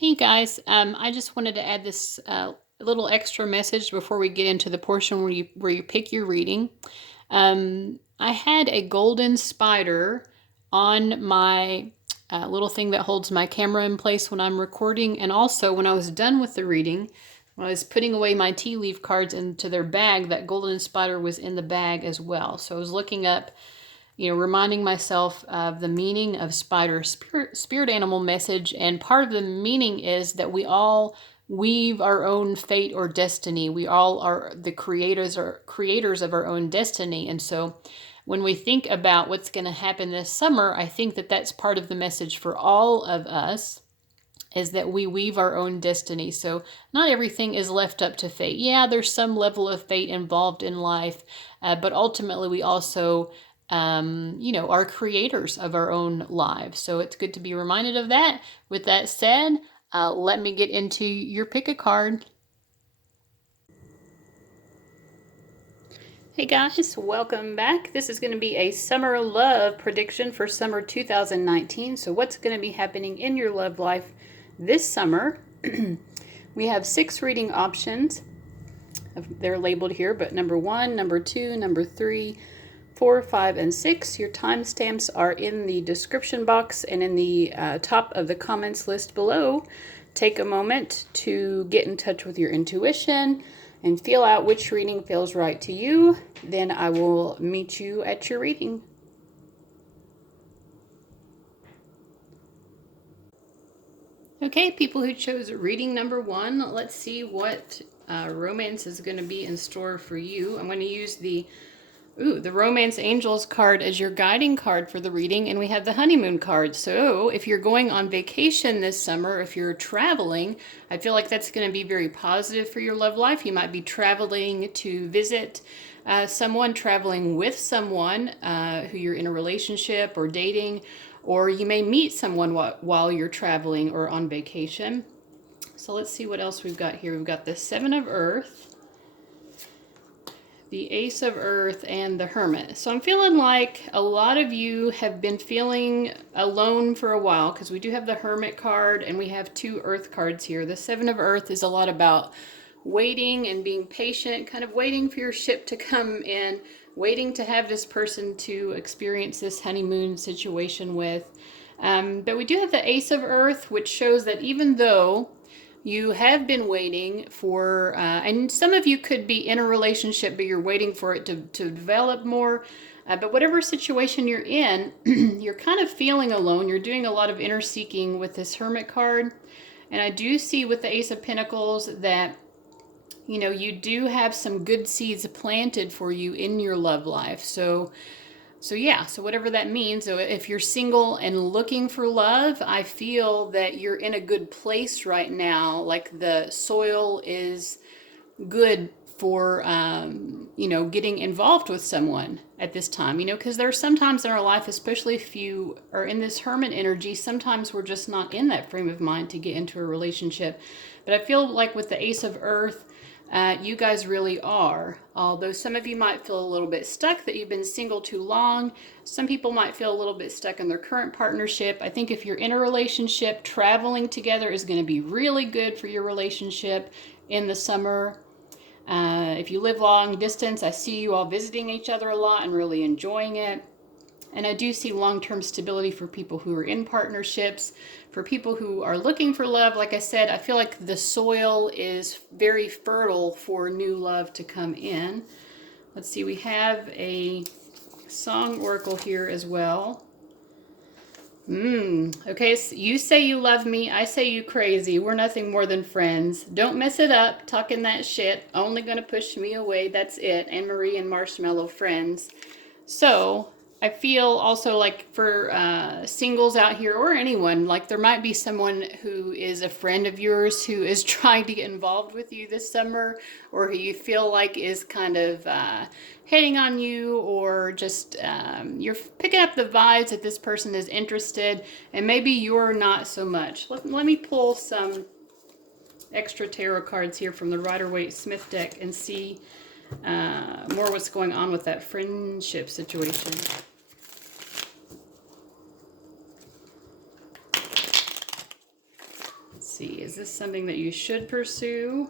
Hey guys, I just wanted to add this little extra message before we get into the portion where you pick your reading. I had a golden spider on my little thing that holds my camera in place when I'm recording, and also when I was done with the reading, when I was putting away my tea leaf cards into their bag, that golden spider was in the bag as well. So I was looking up, reminding myself of the meaning of spider, spirit animal message. And part of the meaning is that we all weave our own fate or destiny. We all are the creators of our own destiny. And so when we think about what's going to happen this summer, I think that that's part of the message for all of us, is that we weave our own destiny. So not everything is left up to fate. Yeah, there's some level of fate involved in life, but ultimately we also are creators of our own lives. So it's good to be reminded of that. With that said, let me get into your pick a card. Hey guys, welcome back. This is going to be a summer love prediction for summer 2019. So what's going to be happening in your love life this summer? We have 6 reading options. They're labeled here, but number 1, number 2, number 3, 4, 5, and 6. Your timestamps are in the description box and in the top of the comments list below. Take a moment to get in touch with your intuition and feel out which reading feels right to you. Then I will meet you at your reading. Okay, people who chose reading number 1, let's see what romance is going to be in store for you. I'm going to use the Romance Angels card as your guiding card for the reading, and we have the Honeymoon card. So if you're going on vacation this summer, if you're traveling, I feel like that's going to be very positive for your love life. You might be traveling to visit someone, traveling with someone who you're in a relationship or dating, or you may meet someone while you're traveling or on vacation. So let's see what else we've got here. We've got the Seven of Earth, the Ace of Earth, and the Hermit. So I'm feeling like a lot of you have been feeling alone for a while, because we do have the Hermit card and we have 2 Earth cards here. The Seven of Earth is a lot about waiting and being patient, kind of waiting for your ship to come in, waiting to have this person to experience this honeymoon situation with. But we do have the Ace of Earth, which shows that even though you have been waiting for, and some of you could be in a relationship, but you're waiting for it to develop more. But whatever situation you're in, you're kind of feeling alone. You're doing a lot of inner seeking with this Hermit card. And I do see with the Ace of Pentacles that, you do have some good seeds planted for you in your love life. So whatever that means. So if you're single and looking for love, I feel that you're in a good place right now. Like the soil is good for, getting involved with someone at this time, because there are some times in our life, especially if you are in this hermit energy, sometimes we're just not in that frame of mind to get into a relationship. But I feel like with the Ace of Earth, you guys really are. Although some of you might feel a little bit stuck, that you've been single too long. Some people might feel a little bit stuck in their current partnership. I think if you're in a relationship, traveling together is going to be really good for your relationship in the summer. If you live long distance, I see you all visiting each other a lot and really enjoying it. And I do see long-term stability for people who are in partnerships. For people who are looking for love, like I said, I feel like the soil is very fertile for new love to come in. Let's see, we have a song oracle here as well. Okay, so you say you love me, I say you crazy. We're nothing more than friends. Don't mess it up, talking that shit. Only gonna push me away, that's it. Anne Marie and Marshmallow friends. So I feel also like for singles out here, or anyone, like there might be someone who is a friend of yours who is trying to get involved with you this summer, or who you feel like is kind of hitting on you, or just you're picking up the vibes that this person is interested, and maybe you're not so much. Let me pull some extra tarot cards here from the Rider-Waite-Smith deck and see more what's going on with that friendship situation. Let's see. Is this something that you should pursue?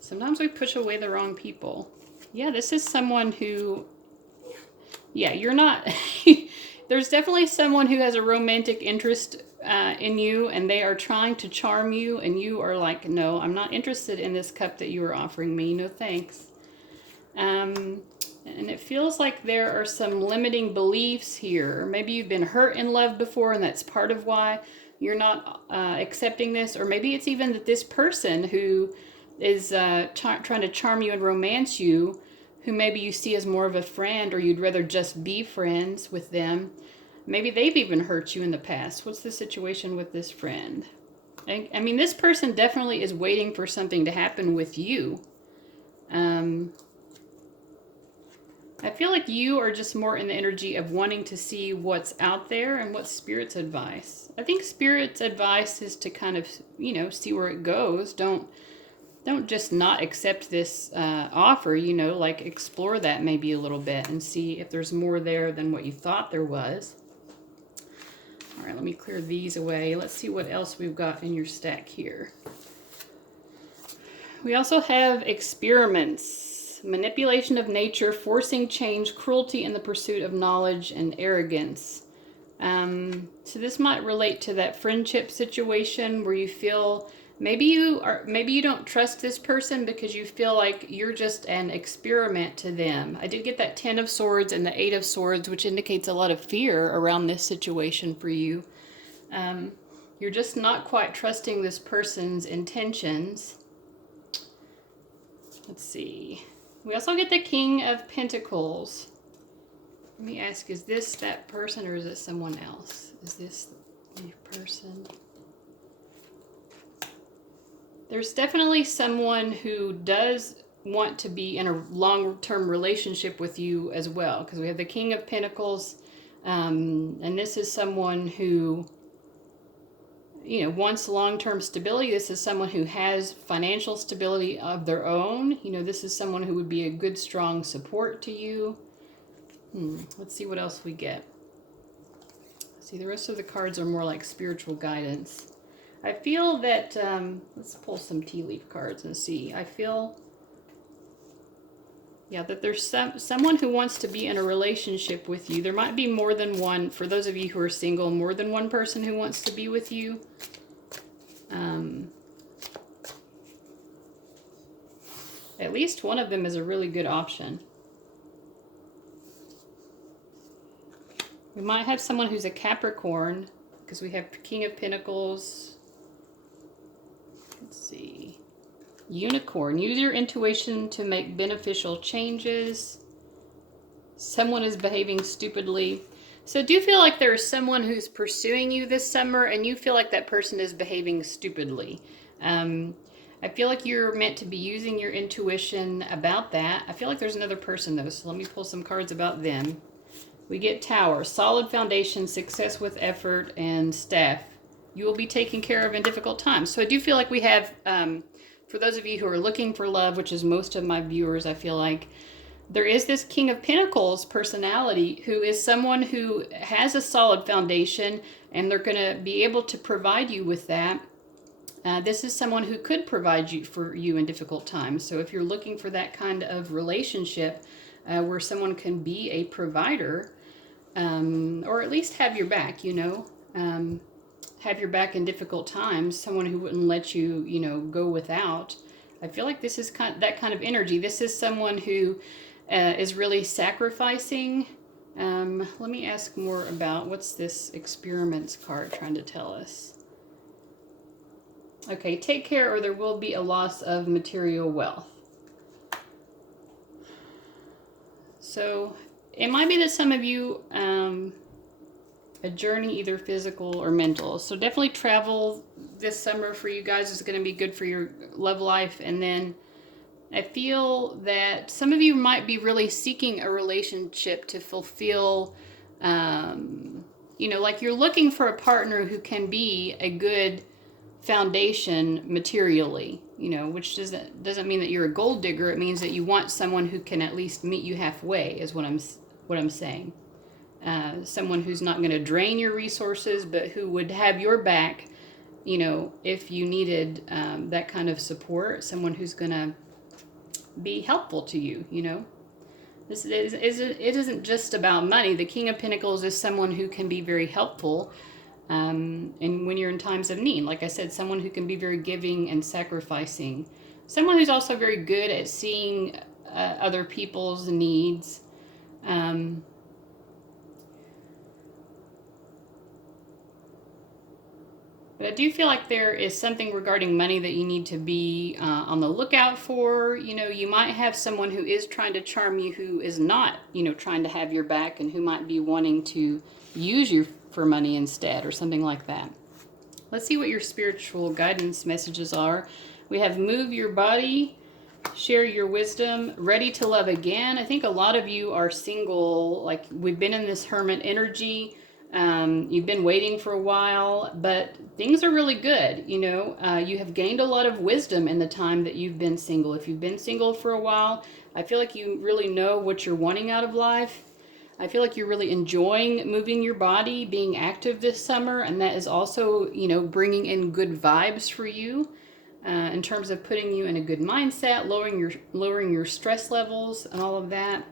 Sometimes we push away the wrong people. Yeah, this is someone who... Yeah, you're not... There's definitely someone who has a romantic interest in you, and they are trying to charm you, and you are like, no, I'm not interested in this cup that you are offering me. No thanks. And it feels like there are some limiting beliefs here. Maybe you've been hurt in love before, and that's part of why you're not accepting this. Or maybe it's even that this person who is trying to charm you and romance you, who maybe you see as more of a friend, or you'd rather just be friends with them. Maybe they've even hurt you in the past. What's the situation with this friend? I mean, this person definitely is waiting for something to happen with you. I feel like you are just more in the energy of wanting to see what's out there and what's Spirit's advice. I think Spirit's advice is to kind of, you know, see where it goes. Don't just not accept this offer, you know, like explore that maybe a little bit and see if there's more there than what you thought there was. All right, let me clear these away. Let's see what else we've got in your stack here. We also have experiments, manipulation of nature, forcing change, cruelty in the pursuit of knowledge, and arrogance. So this might relate to that friendship situation where you feel maybe you don't trust this person because you feel like you're just an experiment to them. I did get that 10 of Swords and the 8 of Swords, which indicates a lot of fear around this situation for you. You're just not quite trusting this person's intentions. Let's see. We also get the King of Pentacles. Let me ask, is this that person or is it someone else? Is this the person? There's definitely someone who does want to be in a long-term relationship with you as well, because we have the King of Pentacles, and this is someone who, you know, wants long-term stability. This is someone who has financial stability of their own. You know, this is someone who would be a good, strong support to you. Let's see what else we get. See, the rest of the cards are more like spiritual guidance. I feel that, let's pull some tea leaf cards and see. I feel, yeah, that there's someone who wants to be in a relationship with you. There might be more than one, for those of you who are single, more than one person who wants to be with you. At least one of them is a really good option. We might have someone who's a Capricorn, because we have King of Pentacles. Let's see. Unicorn. Use your intuition to make beneficial changes. Someone is behaving stupidly. So do you feel like there's someone who's pursuing you this summer and you feel like that person is behaving stupidly? I feel like you're meant to be using your intuition about that. I feel like there's another person though, so let me pull some cards about them. We get Tower, solid foundation, success with effort, and staff. You will be taken care of in difficult times. So I do feel like we have, for those of you who are looking for love, which is most of my viewers, I feel like there is this King of Pentacles personality who is someone who has a solid foundation and they're going to be able to provide you with that. This is someone who could provide you for you in difficult times. So if you're looking for that kind of relationship where someone can be a provider, or at least have your back, you know, have your back in difficult times, someone who wouldn't let you, you know, go without. I feel like this is that kind of energy. This is someone who is really sacrificing. Let me ask more about what's this experiments card trying to tell us. Okay, take care or there will be a loss of material wealth. So it might be that some of you, a journey either physical or mental. So definitely travel this summer for you guys is going to be good for your love life. And then I feel that some of you might be really seeking a relationship to fulfill, you know, like you're looking for a partner who can be a good foundation materially, you know, which doesn't mean that you're a gold digger. It means that you want someone who can at least meet you halfway is what I'm saying. Someone who's not going to drain your resources, but who would have your back if you needed that kind of support, someone who's going to be helpful to you. It isn't just about money. The King of Pentacles is someone who can be very helpful, and when you're in times of need. Like I said, someone who can be very giving and sacrificing. Someone who's also very good at seeing other people's needs. But I do feel like there is something regarding money that you need to be on the lookout for. You might have someone who is trying to charm you who is not, trying to have your back, and who might be wanting to use you for money instead, or something like that. Let's see what your spiritual guidance messages are. We have move your body, share your wisdom, ready to love again. I think a lot of you are single, like we've been in this hermit energy. You've been waiting for a while, but things are really good. You have gained a lot of wisdom in the time that you've been single. If you've been single for a while, I feel like you really know what you're wanting out of life. I feel like you're really enjoying moving your body, being active this summer, and that is also, bringing in good vibes for you in terms of putting you in a good mindset, lowering your stress levels, and all of that.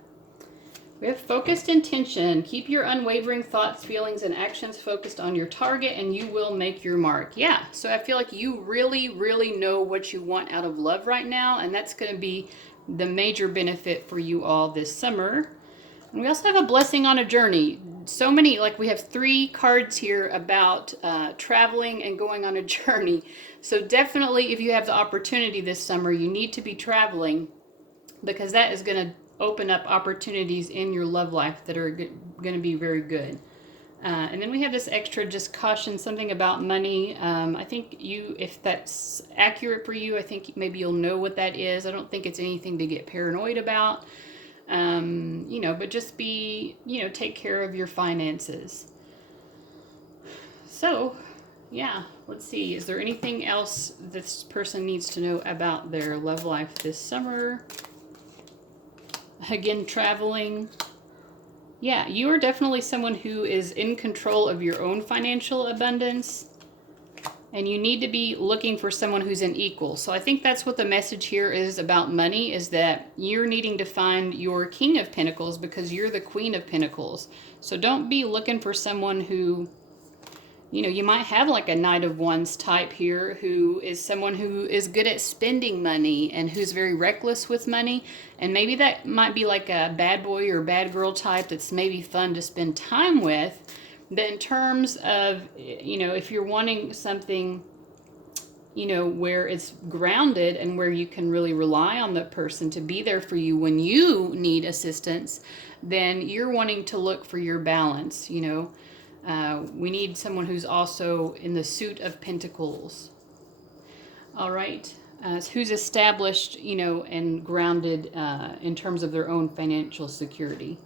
We have focused intention. Keep your unwavering thoughts, feelings, and actions focused on your target, and you will make your mark. Yeah, so I feel like you really, really know what you want out of love right now, and that's going to be the major benefit for you all this summer. And we also have a blessing on a journey. So many, like we have 3 cards here about traveling and going on a journey. So definitely, if you have the opportunity this summer, you need to be traveling, because that is going to open up opportunities in your love life that are going to be very good. And then we have this extra, just caution, something about money. I think if that's accurate for you, I think maybe you'll know what that is. I don't think it's anything to get paranoid about. But just take care of your finances. So, yeah, let's see. Is there anything else this person needs to know about their love life this summer? Again, traveling. Yeah, you are definitely someone who is in control of your own financial abundance. And you need to be looking for someone who's an equal. So I think that's what the message here is about money, is that you're needing to find your King of Pentacles because you're the Queen of Pentacles. So don't be looking for someone who, you might have like a Knight of Wands type here, who is someone who is good at spending money and who's very reckless with money. And maybe that might be like a bad boy or bad girl type that's maybe fun to spend time with. But in terms of, if you're wanting something, where it's grounded and where you can really rely on the person to be there for you when you need assistance, then you're wanting to look for your balance. We need someone who's also in the suit of Pentacles. All right. Who's established, and grounded in terms of their own financial security.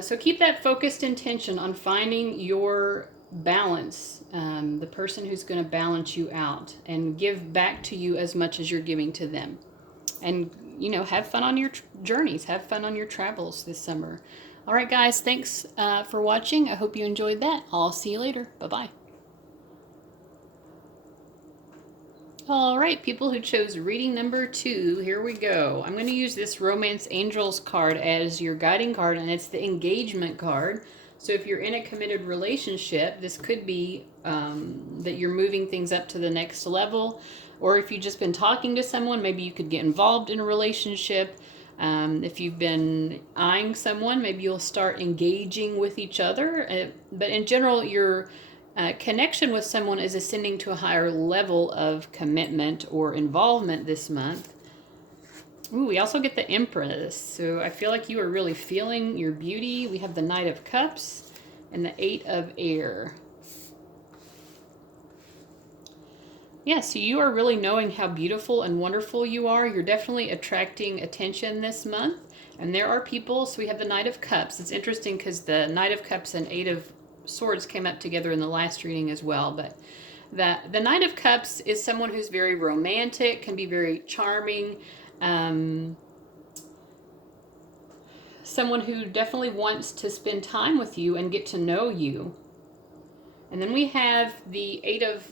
So keep that focused intention on finding your balance, the person who's going to balance you out and give back to you as much as you're giving to them. And, have fun on your journeys. Have fun on your travels this summer. All right, guys, thanks for watching. I hope you enjoyed that. I'll see you later. Bye-bye. All right, people who chose reading number 2, here we go. I'm going to use this Romance Angels card as your guiding card, and it's the engagement card. So if you're in a committed relationship, this could be that you're moving things up to the next level. Or if you've just been talking to someone, maybe you could get involved in a relationship. If you've been eyeing someone, maybe you'll start engaging with each other. But in general, your connection with someone is ascending to a higher level of commitment or involvement this month. Ooh, we also get the Empress. So I feel like you are really feeling your beauty. We have the Knight of Cups and the 8 of Air. Yeah, so you are really knowing how beautiful and wonderful you are. You're definitely attracting attention this month. And there are people, so we have the Knight of Cups. It's interesting because the Knight of Cups and 8 of Swords came up together in the last reading as well. But the Knight of Cups is someone who's very romantic, can be very charming. Someone who definitely wants to spend time with you and get to know you. And then we have the Eight of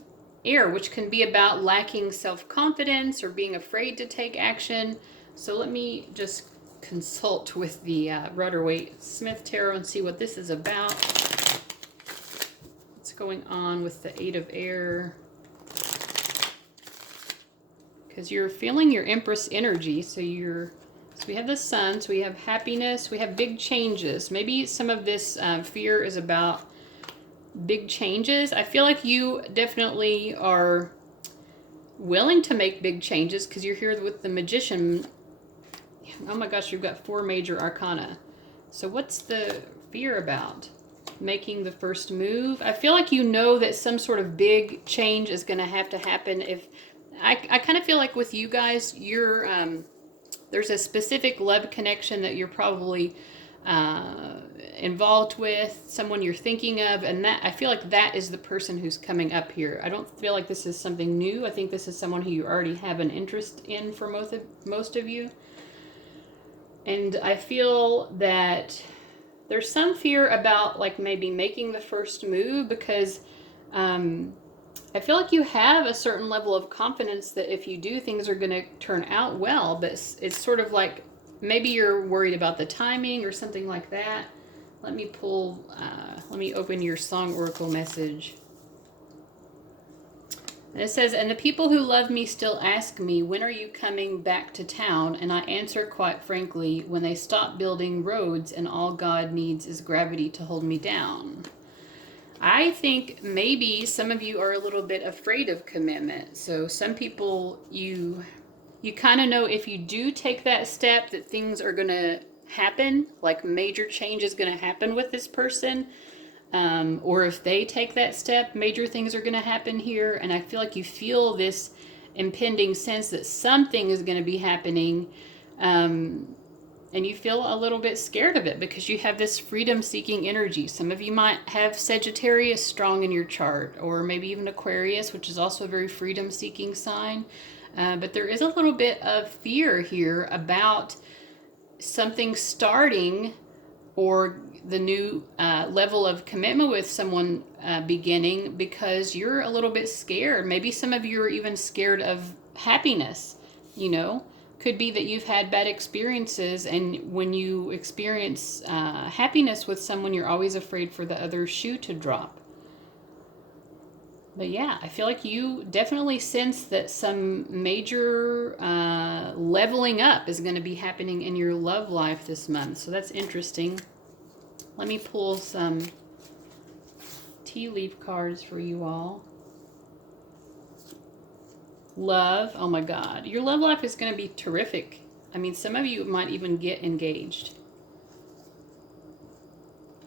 Air, which can be about lacking self-confidence or being afraid to take action. So let me just consult with the Rider-Waite-Smith Tarot and see what this is about. What's going on with the Eight of Air? Because you're feeling your Empress energy. So we have the Sun, so we have happiness, we have big changes. Maybe some of this fear is about big changes. I feel like you definitely are willing to make big changes because you're here with the Magician. Oh my gosh, you've got 4 major arcana. So what's the fear about? Making the first move. I feel like you know that some sort of big change is going to have to happen. If I kind of feel like with you guys, you're there's a specific love connection that you're probably involved with, someone you're thinking of, and that I feel like that is the person who's coming up here. I don't feel like this is something new. I think this is someone who you already have an interest in for most of you. And I feel that there's some fear about like maybe making the first move because I feel like you have a certain level of confidence that if you do, things are going to turn out well, but it's sort of like maybe you're worried about the timing or something like that. Let me open your Song Oracle message. And it says, and the people who love me still ask me, when are you coming back to town? And I answer quite frankly, when they stop building roads and all God needs is gravity to hold me down. I think maybe some of you are a little bit afraid of commitment. So some people, you kind of know if you do take that step that things are going to happen, like major change is going to happen with this person. Or if they take that step, major things are going to happen here. And I feel like you feel this impending sense that something is going to be happening. And you feel a little bit scared of it because you have this freedom-seeking energy. Some of you might have Sagittarius strong in your chart, or maybe even Aquarius, which is also a very freedom-seeking sign. But there is a little bit of fear here about something starting or the new level of commitment with someone beginning because you're a little bit scared. Maybe some of you are even scared of happiness, you know. Could be that you've had bad experiences, and when you experience happiness with someone, you're always afraid for the other shoe to drop. But yeah, I feel like you definitely sense that some major leveling up is going to be happening in your love life this month. So that's interesting. Let me pull some tea leaf cards for you all. Love. Oh my God. Your love life is going to be terrific. I mean, some of you might even get engaged.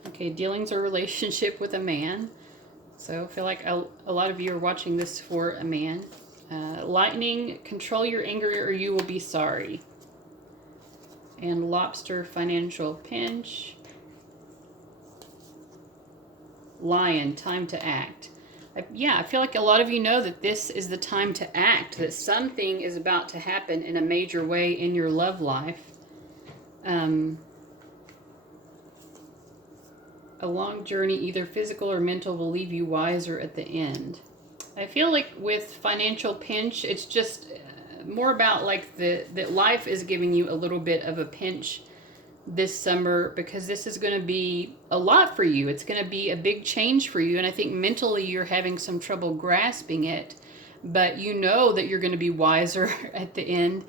Okay, dealings or relationship with a man. So I feel like a lot of you are watching this for a man. Lightning, control your anger or you will be sorry. And lobster, financial pinch. Lion, time to act. I feel like a lot of you know that this is the time to act, that something is about to happen in a major way in your love life. A long journey, either physical or mental, will leave you wiser at the end. I feel like with financial pinch, it's just more about like that life is giving you a little bit of a pinch this summer because this is going to be a lot for you. It's going to be a big change for you. And I think mentally you're having some trouble grasping it, but you know that you're going to be wiser at the end.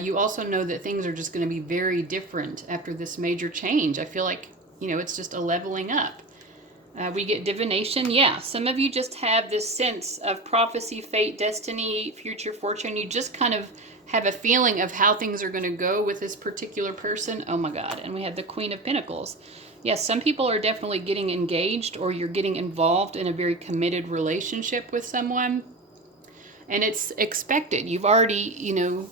You also know that things are just going to be very different after this major change. I feel like, you know, it's just a leveling up. We get divination. Yeah, some of you just have this sense of prophecy, fate, destiny, future fortune. You just kind of have a feeling of how things are going to go with this particular person. Oh my God. And we have the Queen of Pentacles. Yes, some people are definitely getting engaged or you're getting involved in a very committed relationship with someone. And it's expected. You've already, you know,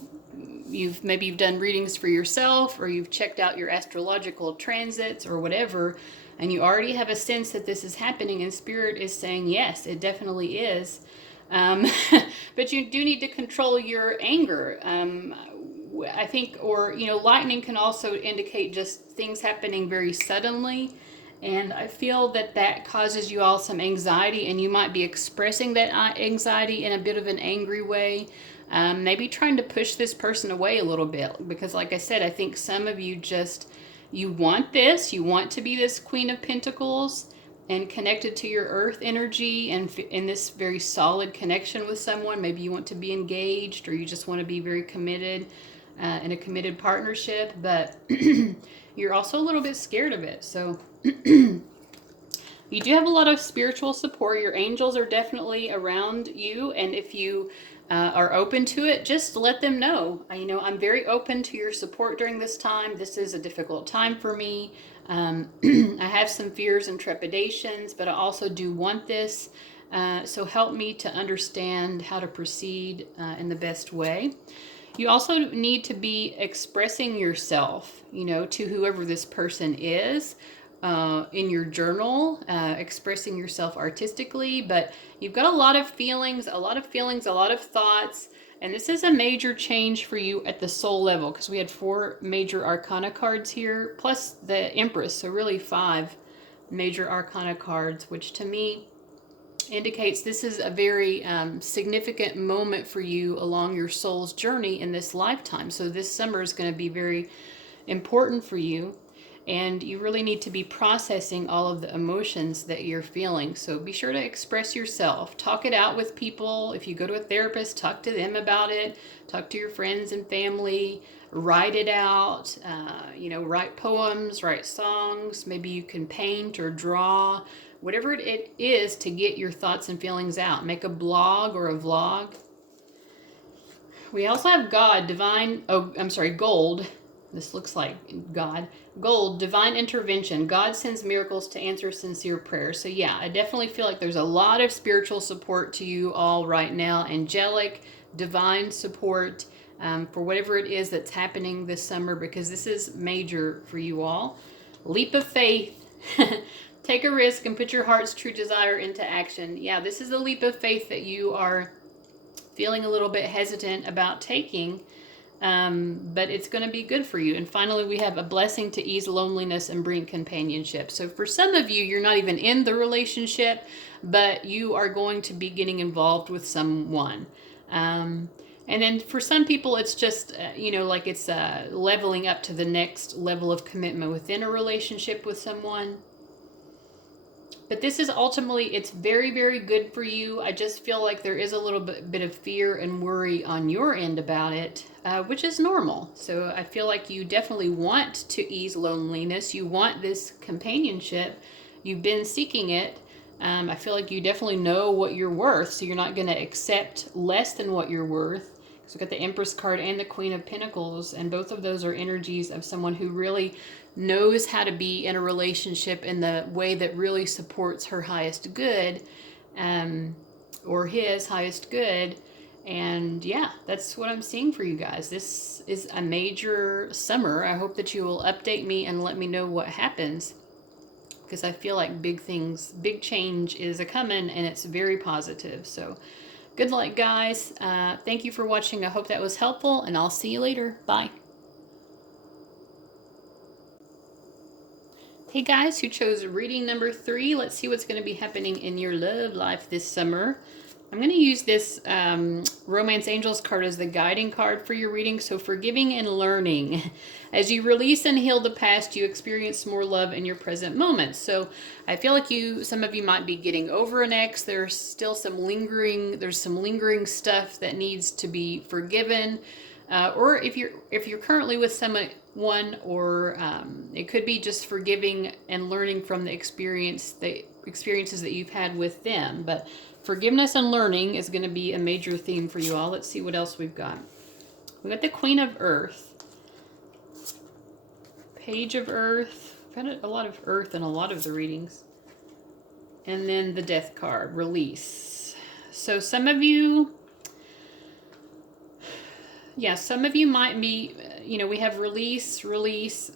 you've done readings for yourself or you've checked out your astrological transits or whatever. And you already have a sense that this is happening and Spirit is saying, yes, it definitely is. But you do need to control your anger. I think, or, you know, lightning can also indicate just things happening very suddenly And I feel that that causes you all some anxiety, and you might be expressing that anxiety in a bit of an angry way. Maybe trying to push this person away a little bit, because like I said, I think some of you just, you want this, you want to be this Queen of Pentacles and connected to your earth energy and in this very solid connection with someone. Maybe you want to be engaged, or you just want to be very committed in a committed partnership, but you're also a little bit scared of it. So you do have a lot of spiritual support. Your angels are definitely around you, and if you are open to it, just let them know. I'm very open to your support during this time. This is a difficult time for me. I have some fears and trepidations, but I also do want this. So help me to understand how to proceed in the best way. You also need to be expressing yourself, to whoever this person is. In your journal, expressing yourself artistically, but you've got a lot of feelings, a lot of thoughts, and this is a major change for you at the soul level, because we had 4 major arcana cards here, plus the Empress, so really 5 major arcana cards, which to me indicates this is a very significant moment for you along your soul's journey in this lifetime. So this summer is going to be very important for you. And you really need to be processing all of the emotions that you're feeling. So be sure to express yourself. Talk it out with people. If you go to a therapist, talk to them about it. Talk to your friends and family. Write it out. Write poems, write songs. Maybe you can paint or draw. Whatever it is to get your thoughts and feelings out. Make a blog or a vlog. We also have gold. This looks like God. Gold, divine intervention. God sends miracles to answer sincere prayers. So yeah, I definitely feel like there's a lot of spiritual support to you all right now. Angelic, divine support for whatever it is that's happening this summer, because this is major for you all. Leap of faith. Take a risk and put your heart's true desire into action. Yeah, this is a leap of faith that you are feeling a little bit hesitant about taking. But it's going to be good for you. And finally, we have a blessing to ease loneliness and bring companionship. So for some of you, you're not even in the relationship, but you are going to be getting involved with someone. And then for some people, it's just, like it's leveling up to the next level of commitment within a relationship with someone. But this is ultimately, it's very, very good for you. I just feel like there is a little bit of fear and worry on your end about it, which is normal. So I feel like you definitely want to ease loneliness. You want this companionship. You've been seeking it. I feel like you definitely know what you're worth, so you're not going to accept less than what you're worth. So we've got the Empress card and the Queen of Pentacles, and both of those are energies of someone who really knows how to be in a relationship in the way that really supports her highest good, or his highest good. And yeah, that's what I'm seeing for you guys. This is a major summer. I hope that you will update me and let me know what happens, because I feel like big change is a coming, and it's very positive. So good luck, guys. Thank you for watching. I hope that was helpful, and I'll see you later. Bye. Hey guys who chose reading number 3, let's see what's going to be happening in your love life this summer. I'm going to use this Romance Angels card as the guiding card for your reading. So forgiving and learning. As you release and heal the past, you experience more love in your present moments. So I feel like some of you might be getting over an ex. There's still some lingering stuff that needs to be forgiven. Or if you're currently with someone, or it could be just forgiving and learning from the experiences that you've had with them. But forgiveness and learning is going to be a major theme for you all. Let's see what else we've got. We've got the Queen of Earth, Page of Earth. We've had a lot of Earth in a lot of the readings. And then the Death card, Release. So some of you might be, we have release.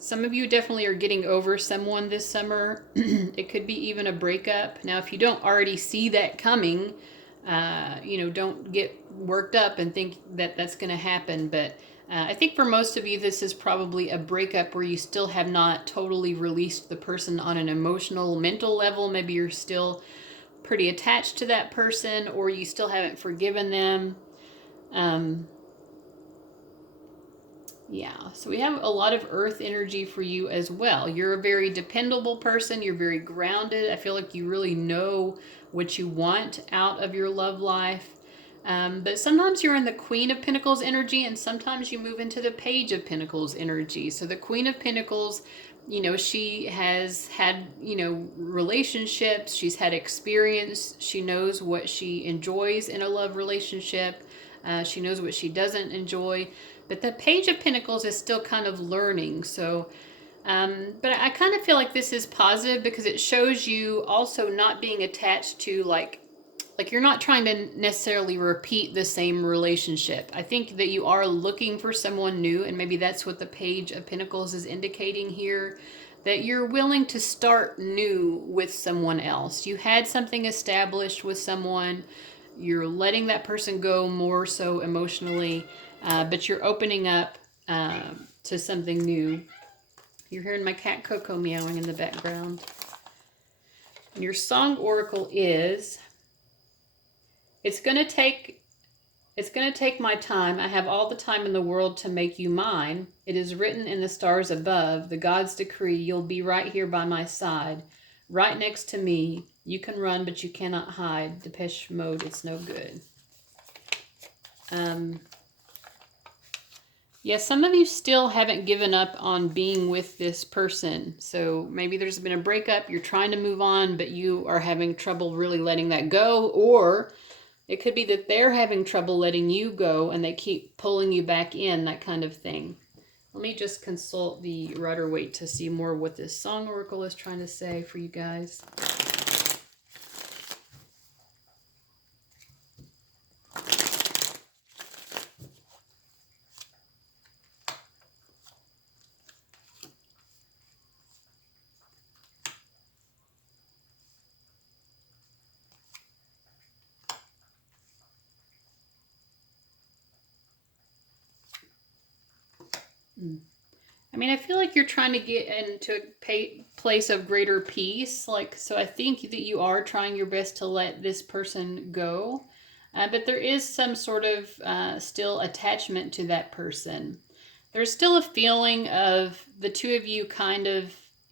Some of you definitely are getting over someone this summer. It could be even a breakup. Now, if you don't already see that coming, don't get worked up and think that that's going to happen. But I think for most of you, this is probably a breakup where you still have not totally released the person on an emotional, mental level. Maybe you're still pretty attached to that person, or you still haven't forgiven them. Yeah, so we have a lot of earth energy for you as well. You're a very dependable person. You're very grounded. I feel like you really know what you want out of your love life. But sometimes you're in the Queen of Pentacles energy, and sometimes you move into the Page of Pentacles energy. So the Queen of Pentacles, she has had, relationships. She's had experience. She knows what she enjoys in a love relationship. She knows what she doesn't enjoy. But the Page of Pentacles is still kind of learning. So, but I kind of feel like this is positive because it shows you also not being attached to like you're not trying to necessarily repeat the same relationship. I think that you are looking for someone new, and maybe that's what the Page of Pentacles is indicating here, that you're willing to start new with someone else. You had something established with someone, you're letting that person go more so emotionally, but you're opening up to something new. You're hearing my cat Coco meowing in the background. And your song oracle is, It's gonna take my time. I have all the time in the world to make you mine. It is written in the stars above. The gods decree you'll be right here by my side, right next to me. You can run, but you cannot hide. Depeche Mode, it's no good. Yeah, some of you still haven't given up on being with this person. So maybe there's been a breakup. You're trying to move on, but you are having trouble really letting that go. Or it could be that they're having trouble letting you go and they keep pulling you back in, that kind of thing. Let me just consult the Rider-Waite to see more what this song oracle is trying to say for you guys. I mean, I feel like you're trying to get into a place of greater peace. So I think that you are trying your best to let this person go. But there is some sort of still attachment to that person. There's still a feeling of the two of you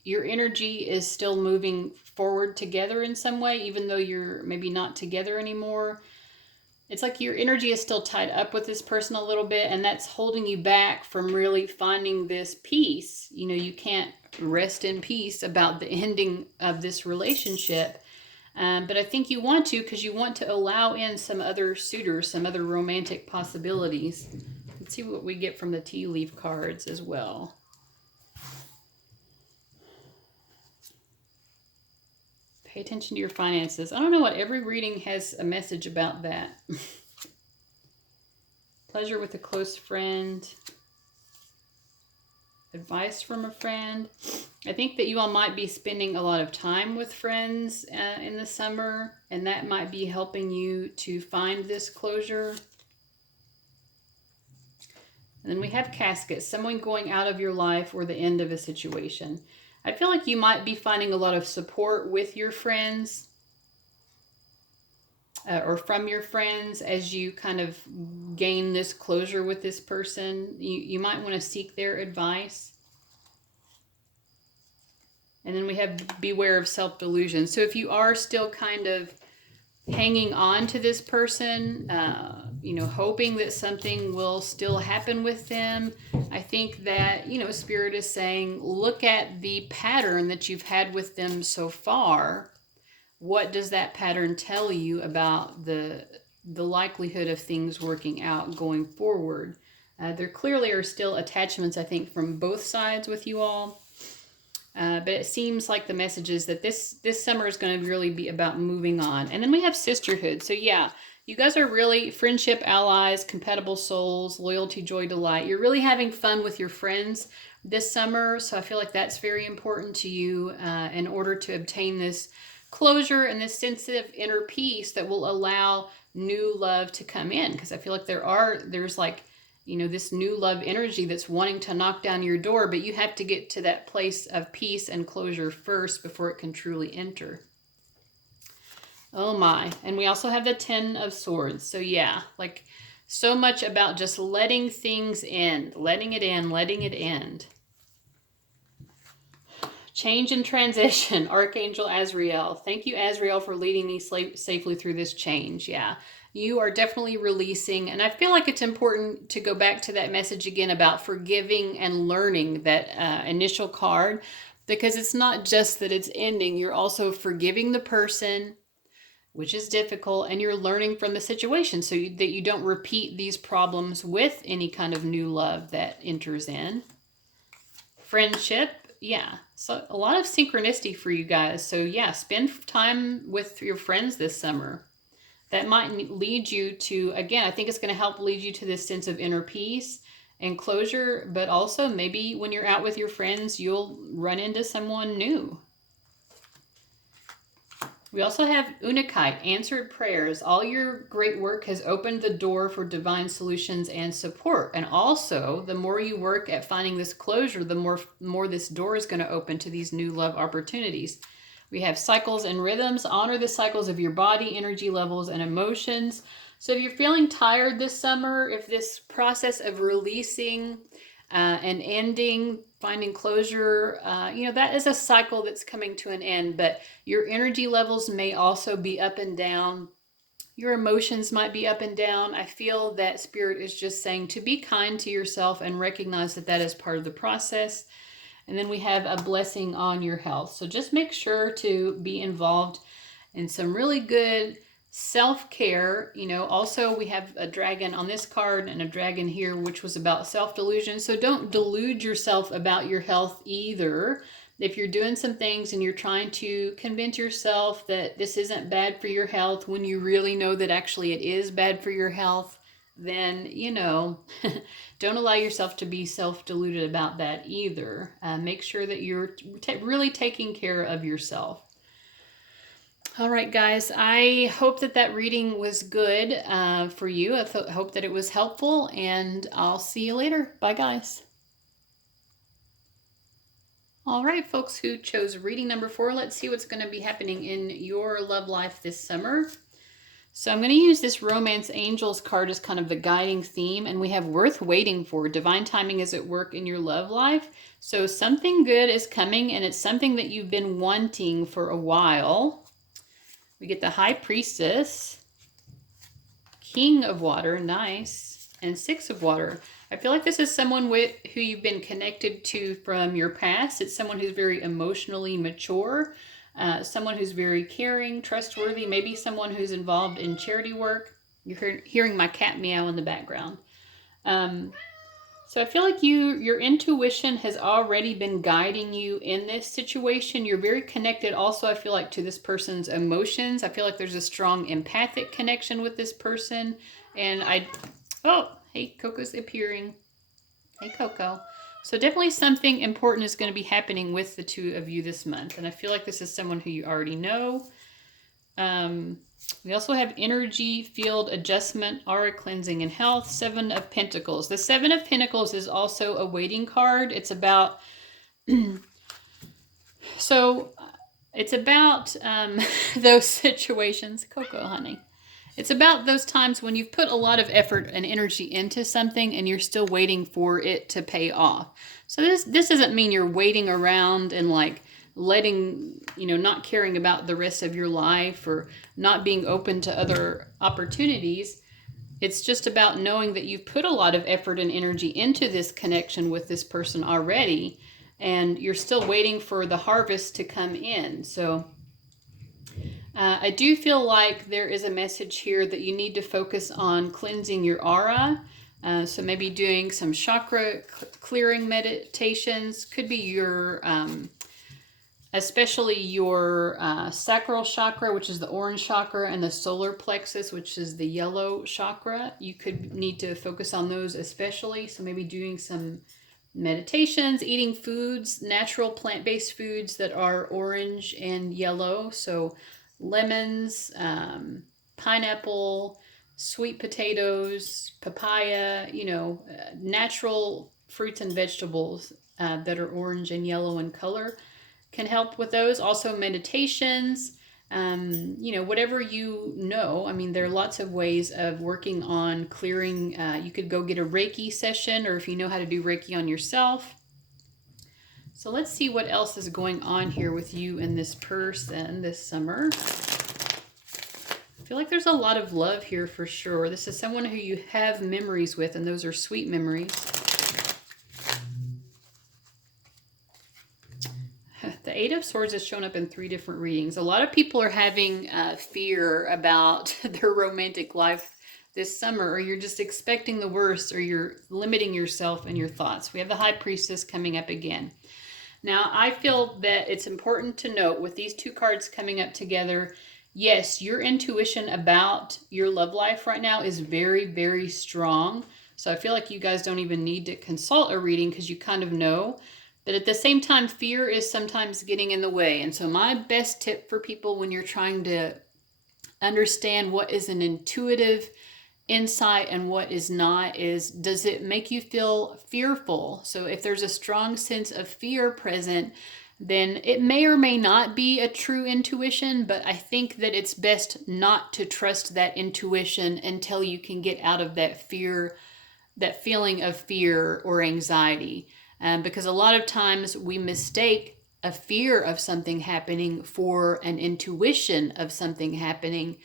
your energy is still moving forward together in some way, even though you're maybe not together anymore. It's like your energy is still tied up with this person a little bit, and that's holding you back from really finding this peace. You can't rest in peace about the ending of this relationship. But I think you want to, because you want to allow in some other suitors, some other romantic possibilities. Let's see what we get from the tea leaf cards as well. Pay attention to your finances. I don't know what every reading has a message about that. Pleasure with a close friend. Advice from a friend. I think that you all might be spending a lot of time with friends in the summer, and that might be helping you to find this closure. And then we have caskets, someone going out of your life or the end of a situation. I feel like you might be finding a lot of support with your friends or from your friends as you kind of gain this closure with this person. You might want to seek their advice. And then we have beware of self-delusion. So if you are still kind of hanging on to this person, hoping that something will still happen with them, I think that, Spirit is saying, look at the pattern that you've had with them so far. What does that pattern tell you about the likelihood of things working out going forward? There clearly are still attachments, I think, from both sides with you all. But it seems like the message is that this summer is going to really be about moving on. And then we have sisterhood. So yeah, you guys are really friendship, allies, compatible souls, loyalty, joy, delight. You're really having fun with your friends this summer. So I feel like that's very important to you in order to obtain this closure and this sensitive inner peace that will allow new love to come in. Because I feel like there's like this new love energy that's wanting to knock down your door, but you have to get to that place of peace and closure first before it can truly enter. Oh my. And we also have the 10 of Swords. So yeah, like so much about just letting things end, letting it in, letting it end. Change and transition, Archangel Azrael. Thank you, Azrael, for leading me safely through this change. Yeah, you are definitely releasing. And I feel like it's important to go back to that message again about forgiving and learning, that initial card, because it's not just that it's ending. You're also forgiving the person, which is difficult, and you're learning from the situation so that you don't repeat these problems with any kind of new love that enters in. Friendship. Yeah, so a lot of synchronicity for you guys. So yeah, spend time with your friends this summer. That might lead you to, again, I think it's going to help lead you to this sense of inner peace and closure, but also maybe when you're out with your friends, you'll run into someone new. We also have Unakite, answered prayers. All your great work has opened the door for divine solutions and support. And also, the more you work at finding this closure, the more this door is going to open to these new love opportunities. We have cycles and rhythms. Honor the cycles of your body, energy levels, and emotions. So if you're feeling tired this summer, if this process of releasing and ending, finding closure, that is a cycle that's coming to an end, but your energy levels may also be up and down. Your emotions might be up and down. I feel that Spirit is just saying to be kind to yourself and recognize that that is part of the process. And then we have a blessing on your health. So just make sure to be involved in some really good self-care. Also we have a dragon on this card and a dragon here, which was about self-delusion. So don't delude yourself about your health either. If you're doing some things and you're trying to convince yourself that this isn't bad for your health when you really know that actually it is bad for your health, then, don't allow yourself to be self-deluded about that either. Make sure that you're really taking care of yourself. All right, guys, I hope that reading was good for you. I hope that it was helpful, and I'll see you later. Bye, guys. All right, folks who chose reading number 4, let's see what's going to be happening in your love life this summer. So I'm going to use this Romance Angels card as kind of the guiding theme, and we have worth waiting for. Divine timing is at work in your love life. So something good is coming, and it's something that you've been wanting for a while. We get the High Priestess, King of Water, nice, and 6 of Water. I feel like this is someone who you've been connected to from your past. It's someone who's very emotionally mature, someone who's very caring, trustworthy, maybe someone who's involved in charity work. You're hearing my cat meow in the background. So I feel like your intuition has already been guiding you in this situation. You're very connected also, I feel like, to this person's emotions. I feel like there's a strong empathic connection with this person. And hey, Coco's appearing. Hey, Coco. So definitely something important is going to be happening with the two of you this month. And I feel like this is someone who you already know. We also have energy, field adjustment, aura cleansing, and health. 7 of Pentacles. The 7 of Pentacles is also a waiting card. It's about, it's about those situations. Coco, honey. It's about those times when you've put a lot of effort and energy into something and you're still waiting for it to pay off. So this doesn't mean you're waiting around and like letting, not caring about the rest of your life or not being open to other opportunities. It's just about knowing that you've put a lot of effort and energy into this connection with this person already, and you're still waiting for the harvest to come in. So I do feel like there is a message here that you need to focus on cleansing your aura. So maybe doing some chakra clearing meditations. Could be your, especially your sacral chakra, which is the orange chakra, and the solar plexus, which is the yellow chakra. You could need to focus on those especially. So maybe doing some meditations, eating foods, natural plant-based foods that are orange and yellow. So lemons, pineapple, sweet potatoes, papaya, natural fruits and vegetables that are orange and yellow in color can help with those. Also, meditations, whatever you know. I mean, there are lots of ways of working on clearing. You could go get a Reiki session, or if you know how to do Reiki on yourself. So let's see what else is going on here with you and this person this summer. I feel like there's a lot of love here for sure. This is someone who you have memories with, and those are sweet memories. The Eight of Swords has shown up in 3 different readings. A lot of people are having fear about their romantic life this summer, or you're just expecting the worst, or you're limiting yourself and your thoughts. We have the High Priestess coming up again. Now, I feel that it's important to note with these 2 cards coming up together, yes, your intuition about your love life right now is very, very strong. So I feel like you guys don't even need to consult a reading because you kind of know. But at the same time, fear is sometimes getting in the way. And so my best tip for people when you're trying to understand what is an intuitive insight and what is not is, does it make you feel fearful? So if there's a strong sense of fear present, then it may or may not be a true intuition, but I think that it's best not to trust that intuition until you can get out of that fear, that feeling of fear or anxiety. Because a lot of times we mistake a fear of something happening for an intuition of something happening.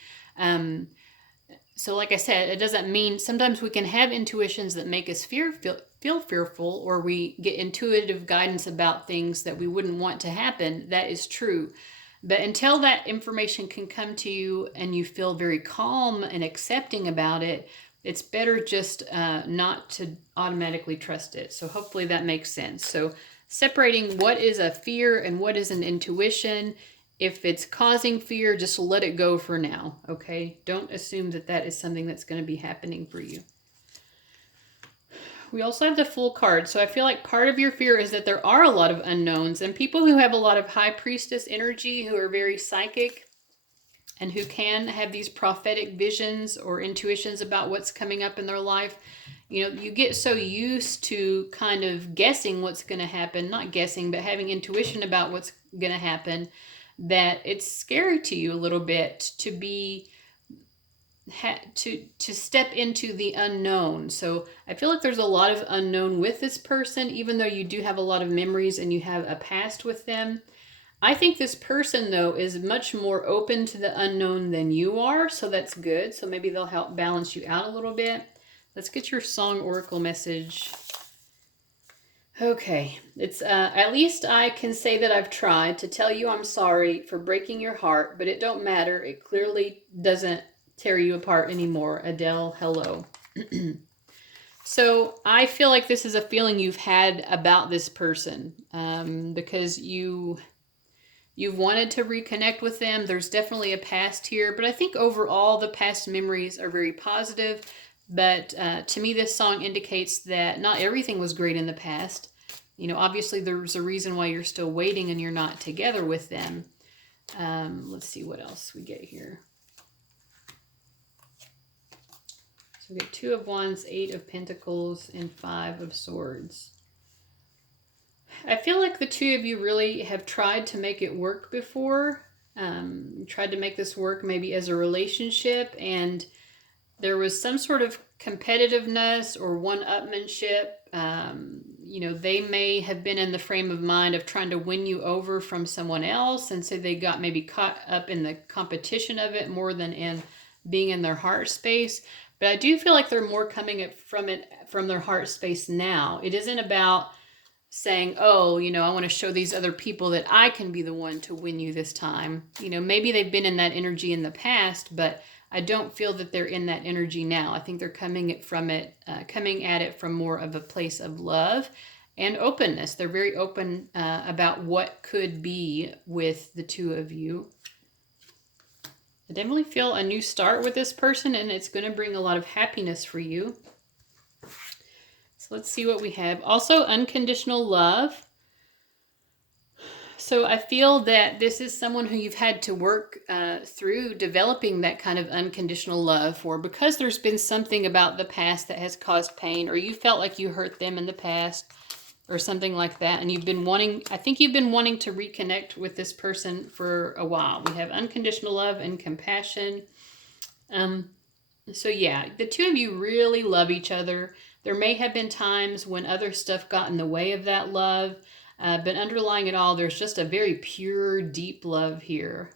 So like I said, it doesn't mean, sometimes we can have intuitions that make us feel fearful, or we get intuitive guidance about things that we wouldn't want to happen. That is true. But until that information can come to you and you feel very calm and accepting about it, it's better just not to automatically trust it. So hopefully that makes sense. So separating what is a fear and what is an intuition. If it's causing fear, just let it go for now, okay? Don't assume that that is something that's going to be happening for you. We also have the Fool card. So I feel like part of your fear is that there are a lot of unknowns, and people who have a lot of High Priestess energy, who are very psychic, and who can have these prophetic visions or intuitions about what's coming up in their life. You get so used to kind of guessing what's going to happen, not guessing, but having intuition about what's going to happen, that it's scary to you a little bit to be to step into the unknown. So I feel like there's a lot of unknown with this person, even though you do have a lot of memories and you have a past with them. I think this person, though, is much more open to the unknown than you are, so that's good. So maybe they'll help balance you out a little bit. Let's get your song oracle message. Okay, it's at least I can say that I've tried to tell you I'm sorry for breaking your heart, but it don't matter. It clearly doesn't tear you apart anymore. Adele, hello. So I feel like this is a feeling you've had about this person because you've wanted to reconnect with them. There's definitely a past here, but I think overall the past memories are very positive. But to me, this song indicates that not everything was great in the past. Obviously there's a reason why you're still waiting and you're not together with them. Let's see what else we get here. So we get 2 of Wands, 8 of Pentacles, and 5 of Swords. I feel like the 2 of you really have tried to make it work before. Tried to make this work maybe as a relationship, and there was some sort of competitiveness or one-upmanship. They may have been in the frame of mind of trying to win you over from someone else, and so they got maybe caught up in the competition of it more than in being in their heart space. But I do feel like they're more coming from their heart space now. It isn't about saying, oh, I want to show these other people that I can be the one to win you this time. Maybe they've been in that energy in the past, but I don't feel that they're in that energy now. I think they're coming at it from more of a place of love and openness. They're very open about what could be with the 2 of you. I definitely feel a new start with this person, and it's going to bring a lot of happiness for you. So let's see what we have. Also, unconditional love. So I feel that this is someone who you've had to work through developing that kind of unconditional love for, because there's been something about the past that has caused pain, or you felt like you hurt them in the past, or something like that. And you've been wanting, I think you've been wanting to reconnect with this person for a while. We have unconditional love and compassion. So yeah, the two of you really love each other. There may have been times when other stuff got in the way of that love, but underlying it all, there's just a very pure, deep love here.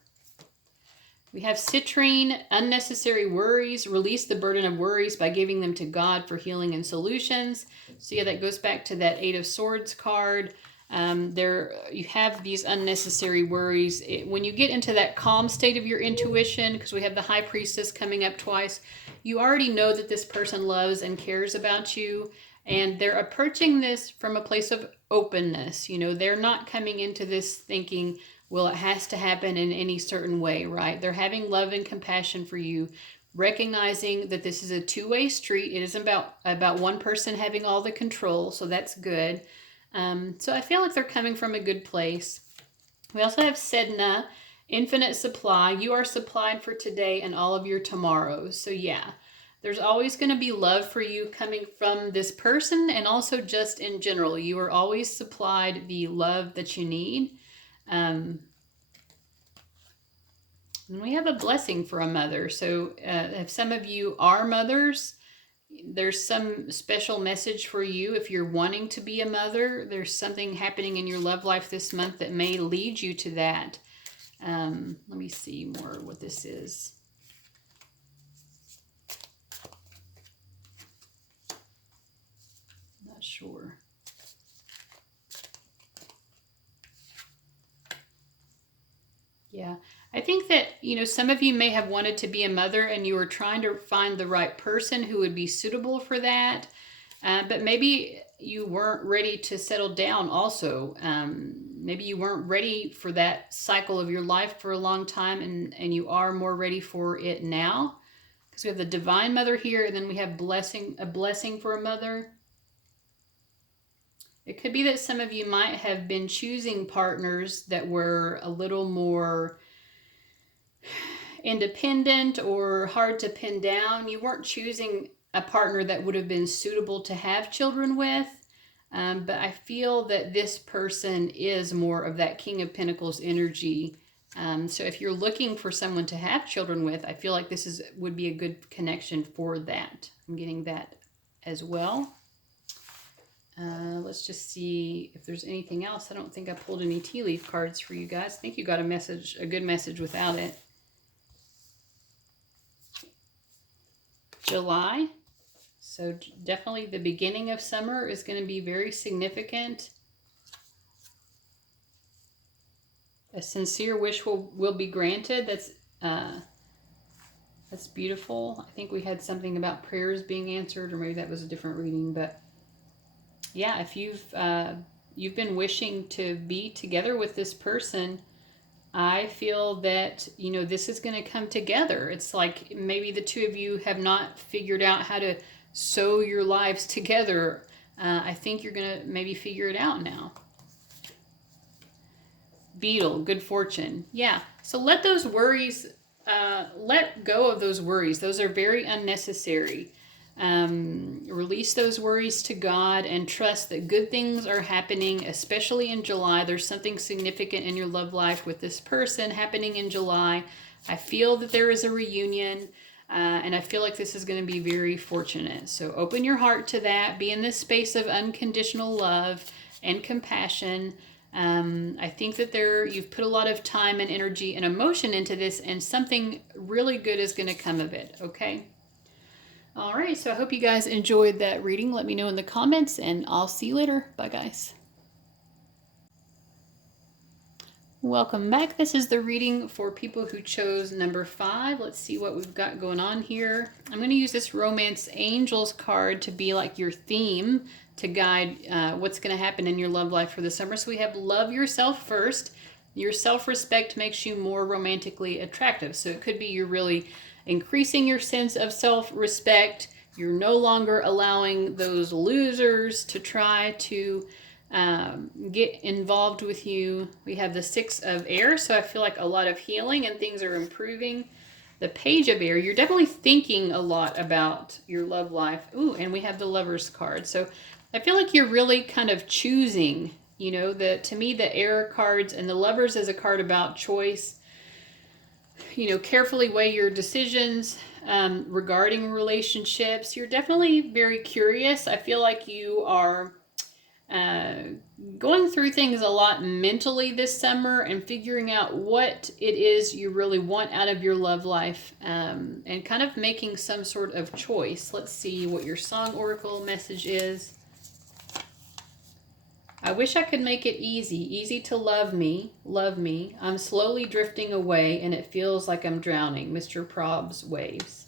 We have citrine, unnecessary worries. Release the burden of worries by giving them to God for healing and solutions. So yeah, that goes back to that Eight of Swords card. There you have these unnecessary worries. When you get into that calm state of your intuition, because we have the High Priestess coming up twice, you already know that this person loves and cares about you, and they're approaching this from a place of openness. You know, they're not coming into this thinking, well, it has to happen in any certain way, right? They're having love and compassion for you, recognizing that this is a two-way street. It isn't about one person having all the control, so that's good. So I feel like they're coming from a good place. We also have Sedna, infinite supply. You are supplied for today and all of your tomorrows. So yeah, there's always going to be love for you coming from this person, and also just in general. You are always supplied the love that you need. And we have a blessing for a mother. So if some of you are mothers, there's some special message for you. If you're wanting to be a mother, there's something happening in your love life this month that may lead you to that. Let me see more what this is. Not sure. Yeah, I think that, you know, some of you may have wanted to be a mother and you were trying to find the right person who would be suitable for that. But maybe you weren't ready to settle down also. Maybe you weren't ready for that cycle of your life for a long time, and you are more ready for it now. Because we have the Divine Mother here, and then we have a blessing for a mother. It could be that some of you might have been choosing partners that were a little more independent or hard to pin down. You weren't choosing a partner that would have been suitable to have children with. But I feel that this person is more of that King of Pentacles energy. So if you're looking for someone to have children with, I feel like this would be a good connection for that. I'm getting that as well. Let's just see if there's anything else. I don't think I pulled any tea leaf cards for you guys. I think you got a good message without it. July. So definitely the beginning of summer is going to be very significant. A sincere wish will be granted. That's beautiful. I think we had something about prayers being answered, or maybe that was a different reading. But yeah, if you've been wishing to be together with this person, I feel that, you know, this is going to come together. It's like maybe the two of you have not figured out how to sew your lives together. I think you're going to maybe figure it out now. Beetle, good fortune. Yeah, so let those worries, let go of those worries. Those are very unnecessary. Release those worries to God and trust that good things are happening, especially in July. There's something significant in your love life with this person happening in July. I feel that there is a reunion, and I feel like this is going to be very fortunate. So open your heart to that. Be in this space of unconditional love and compassion. I think that you've put a lot of time and energy and emotion into this, and something really good is going to come of it, okay? All right, so I hope you guys enjoyed that reading. Let me know in the comments, and I'll see you later. Bye, guys. Welcome back. This is the reading for people who chose number 5. Let's see what we've got going on here. I'm going to use this Romance Angels card to be like your theme to guide what's going to happen in your love life for the summer. So we have love yourself first. Your self-respect makes you more romantically attractive. So it could be you're really increasing your sense of self-respect. You're no longer allowing those losers to try to get involved with you. We have the Six of Air, so I feel like a lot of healing and things are improving. The Page of Air, you're definitely thinking a lot about your love life. Ooh, and we have the Lover's card. So I feel like you're really kind of choosing, to me, the Air cards and the Lovers is a card about choice. Carefully weigh your decisions regarding relationships. You're definitely very curious. I feel like you are uh, going through things a lot mentally this summer and figuring out what it is you really want out of your love life, and kind of making some sort of choice. Let's see what your song oracle message is. I wish I could make it easy to love me. I'm slowly drifting away and it feels like I'm drowning. Mr. Prob's waves.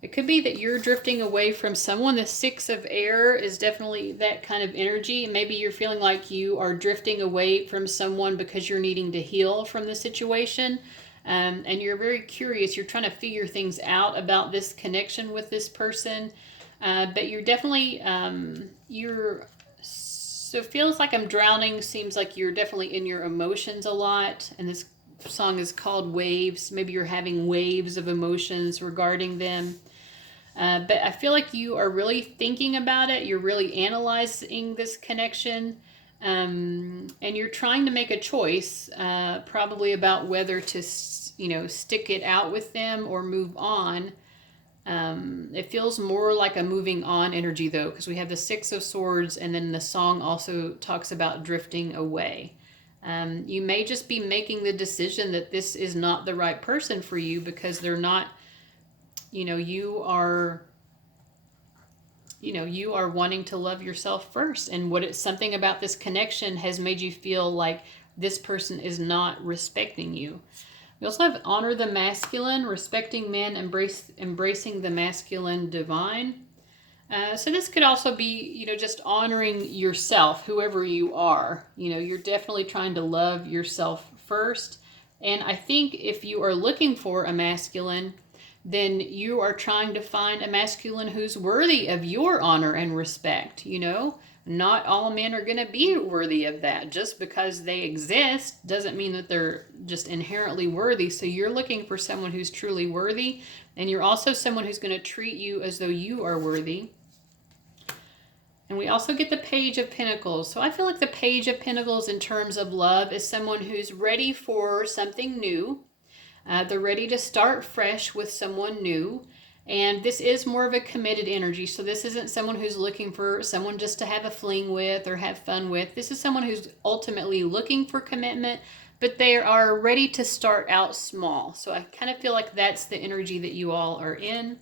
It could be that you're drifting away from someone. The Six of Air is definitely that kind of energy. Maybe you're feeling like you are drifting away from someone because you're needing to heal from the situation. And you're very curious. You're trying to figure things out about this connection with this person. But you're definitely, so it feels like I'm drowning. Seems like you're definitely in your emotions a lot. And this song is called Waves. Maybe you're having waves of emotions regarding them. But I feel like you are really thinking about it. You're really analyzing this connection. And you're trying to make a choice, probably about whether to, stick it out with them or move on. It feels more like a moving on energy, though, because we have the Six of Swords, and then the song also talks about drifting away. You may just be making the decision that this is not the right person for you because they're not, you are wanting to love yourself first. And something about this connection has made you feel like this person is not respecting you. We also have honor the masculine, respecting men, embracing the masculine divine. So this could also be, just honoring yourself, whoever you are. You're definitely trying to love yourself first. And I think if you are looking for a masculine, then you are trying to find a masculine who's worthy of your honor and respect. Not all men are going to be worthy of that. Just because they exist doesn't mean that they're just inherently worthy. So you're looking for someone who's truly worthy, and you're also someone who's going to treat you as though you are worthy. And we also get the Page of Pentacles. So I feel like the Page of Pentacles in terms of love is someone who's ready for something new. They're ready to start fresh with someone new. And this is more of a committed energy. So this isn't someone who's looking for someone just to have a fling with or have fun with. This is someone who's ultimately looking for commitment, but they are ready to start out small. So I kind of feel like that's the energy that you all are in.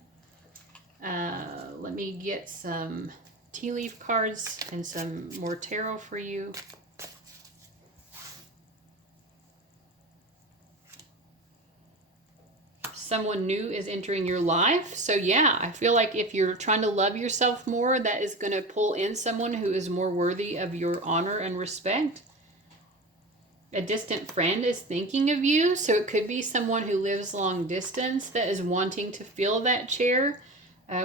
Let me get some tea leaf cards and some more tarot for you. Someone new is entering your life. So yeah, I feel like if you're trying to love yourself more, that is going to pull in someone who is more worthy of your honor and respect. A distant friend is thinking of you. So it could be someone who lives long distance that is wanting to fill that chair.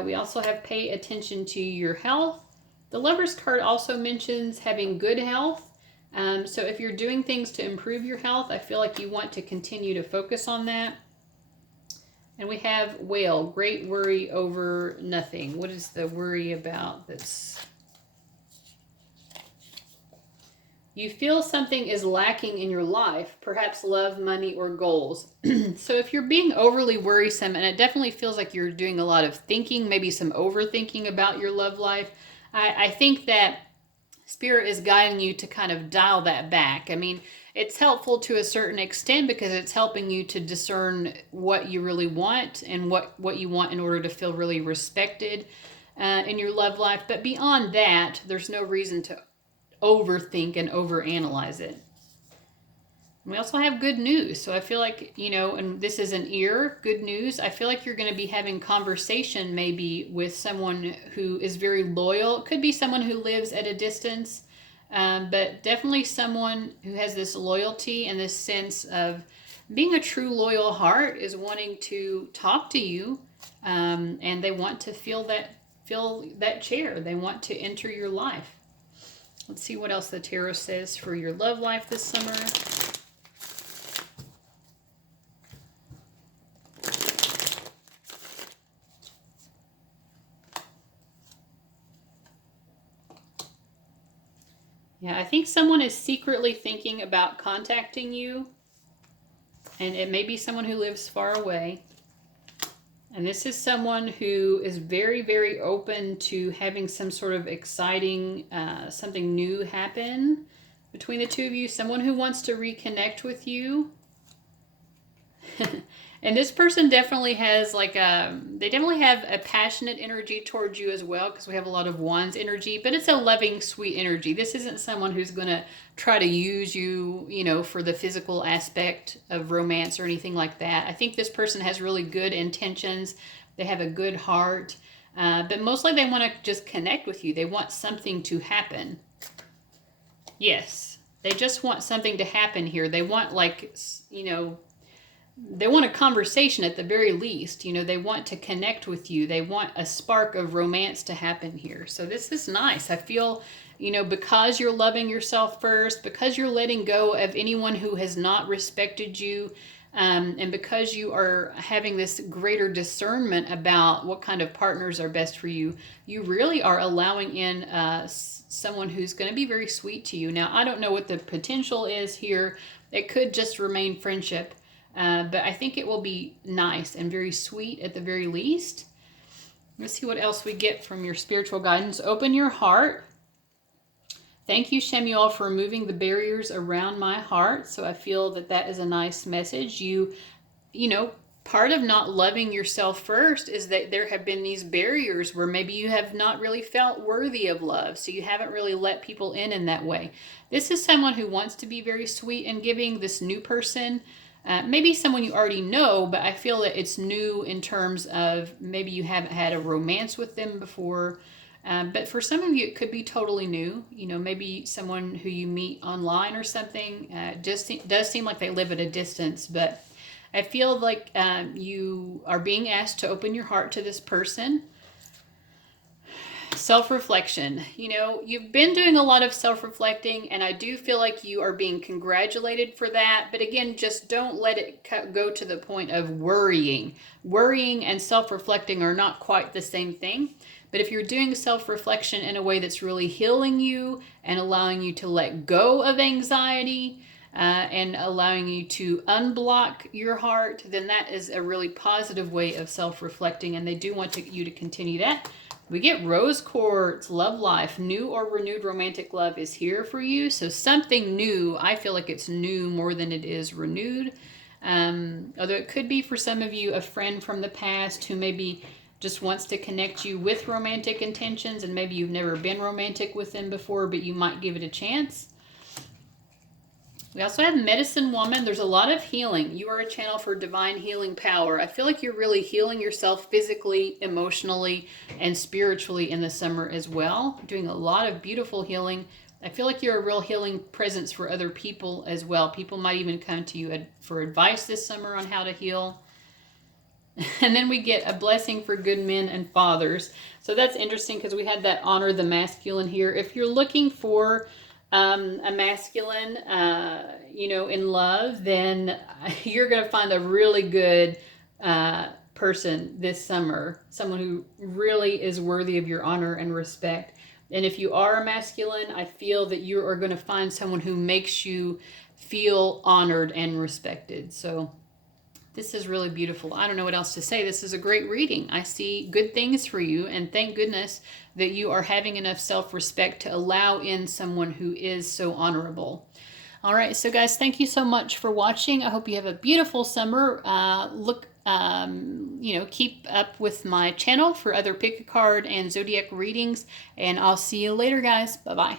We also have pay attention to your health. The Lover's card also mentions having good health. So if you're doing things to improve your health, I feel like you want to continue to focus on that. And we have Whale, great worry over nothing. What is the worry about that's... You feel something is lacking in your life, perhaps love, money, or goals. So if you're being overly worrisome, and it definitely feels like you're doing a lot of thinking, maybe some overthinking about your love life, I think that Spirit is guiding you to kind of dial that back. I mean, it's helpful to a certain extent because it's helping you to discern what you really want and what you want in order to feel really respected in your love life. But beyond that, there's no reason to overthink and overanalyze it. We also have good news. So I feel like, and this is an ear, good news. I feel like you're going to be having conversation maybe with someone who is very loyal. It could be someone who lives at a distance, but definitely someone who has this loyalty and this sense of being a true loyal heart is wanting to talk to you, and they want to fill that chair. They want to enter your life. Let's see what else the tarot says for your love life this summer. Yeah, I think someone is secretly thinking about contacting you, and it may be someone who lives far away. And this is someone who is very, very open to having some sort of exciting, something new happen between the two of you. Someone who wants to reconnect with you. And this person definitely has they definitely have a passionate energy towards you as well, because we have a lot of wands energy, but it's a loving, sweet energy. This isn't someone who's going to try to use you, for the physical aspect of romance or anything like that. I think this person has really good intentions. They have a good heart, but mostly they want to just connect with you. They want something to happen. Yes, they just want something to happen here. They want they want a conversation at the very least. They want to connect with you. They want a spark of romance to happen here. So this is nice. I feel, because you're loving yourself first, because you're letting go of anyone who has not respected you, and because you are having this greater discernment about what kind of partners are best for you, you really are allowing in someone who's going to be very sweet to you. Now, I don't know what the potential is here. It could just remain friendship. But I think it will be nice and very sweet at the very least. Let's see what else we get from your spiritual guidance. Open your heart. Thank you, Shemuel, for removing the barriers around my heart. So I feel that is a nice message. Part of not loving yourself first is that there have been these barriers where maybe you have not really felt worthy of love. So you haven't really let people in that way. This is someone who wants to be very sweet and giving, this new person. Maybe someone you already know, but I feel that it's new in terms of maybe you haven't had a romance with them before. But for some of you, it could be totally new. Maybe someone who you meet online or something. Just does seem like they live at a distance, but I feel like you are being asked to open your heart to this person. Self-reflection. You've been doing a lot of self-reflecting, and I do feel like you are being congratulated for that. But again, just don't let it go to the point of worrying. Worrying and self-reflecting are not quite the same thing. But if you're doing self-reflection in a way that's really healing you and allowing you to let go of anxiety, and allowing you to unblock your heart, then that is a really positive way of self-reflecting, and they do want you to continue that. We get rose quartz, love life, new or renewed romantic love is here for you. So something new, I feel like it's new more than it is renewed. Although it could be for some of you a friend from the past who maybe just wants to connect you with romantic intentions, and maybe you've never been romantic with them before, but you might give it a chance. We also have Medicine Woman. There's a lot of healing. You are a channel for divine healing power. I feel like you're really healing yourself physically, emotionally, and spiritually in the summer as well. Doing a lot of beautiful healing. I feel like you're a real healing presence for other people as well. People might even come to you for advice this summer on how to heal. And then we get a blessing for good men and fathers. So that's interesting because we had that honor the masculine here. If you're looking for a masculine, in love, then you're going to find a really good person this summer. Someone who really is worthy of your honor and respect. And if you are a masculine, I feel that you are going to find someone who makes you feel honored and respected. So this is really beautiful. I don't know what else to say. This is a great reading. I see good things for you, and thank goodness that you are having enough self-respect to allow in someone who is so honorable. All right, so guys, thank you so much for watching. I hope you have a beautiful summer. Keep up with my channel for other pick a card and zodiac readings, and I'll see you later, guys. Bye-bye.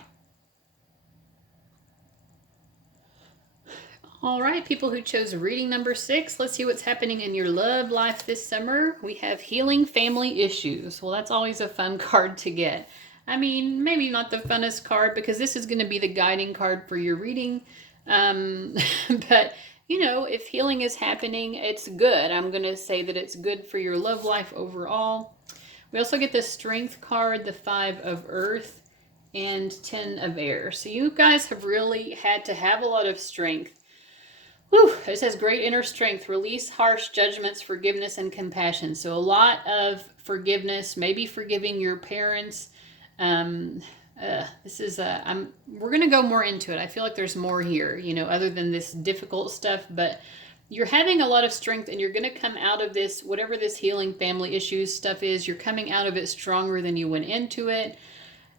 All right, people who chose reading number 6, let's see what's happening in your love life this summer. We have Healing Family Issues. Well, that's always a fun card to get. I mean, maybe not the funnest card because this is going to be the guiding card for your reading. But, if healing is happening, it's good. I'm going to say that it's good for your love life overall. We also get the Strength card, the 5 of Earth, and 10 of Air. So you guys have really had to have a lot of strength. Whew, it says great inner strength, release harsh judgments, forgiveness, and compassion. So a lot of forgiveness, maybe forgiving your parents. This is we're gonna go more into it. I feel like there's more here, you know, other than this difficult stuff. But you're having a lot of strength, and you're gonna come out of this, whatever this healing family issues stuff is. You're coming out of it stronger than you went into it.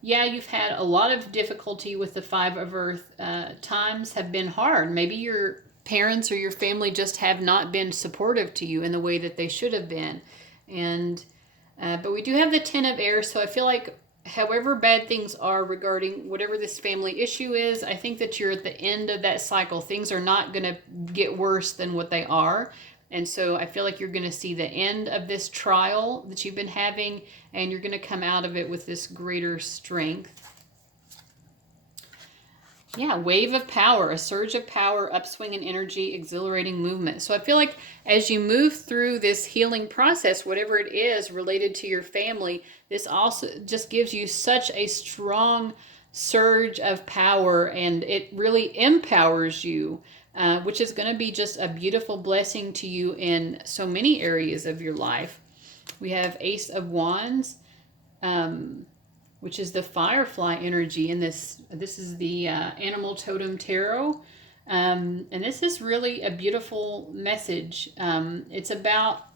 Yeah, you've had a lot of difficulty with the 5 of Earth. Times have been hard. Maybe your parents or your family just have not been supportive to you in the way that they should have been. And but we do have the 10 of Air, so I feel like however bad things are regarding whatever this family issue is, I think that you're at the end of that cycle. Things are not going to get worse than what they are. And so I feel like you're going to see the end of this trial that you've been having, and you're going to come out of it with this greater strength. Yeah, wave of power, a surge of power, upswing in energy, exhilarating movement. So I feel like as you move through this healing process, whatever it is related to your family, this also just gives you such a strong surge of power, and it really empowers you, which is going to be just a beautiful blessing to you in so many areas of your life. We have Ace of Wands, which is the firefly energy, and this is the Animal Totem Tarot, and this is really a beautiful message. It's about,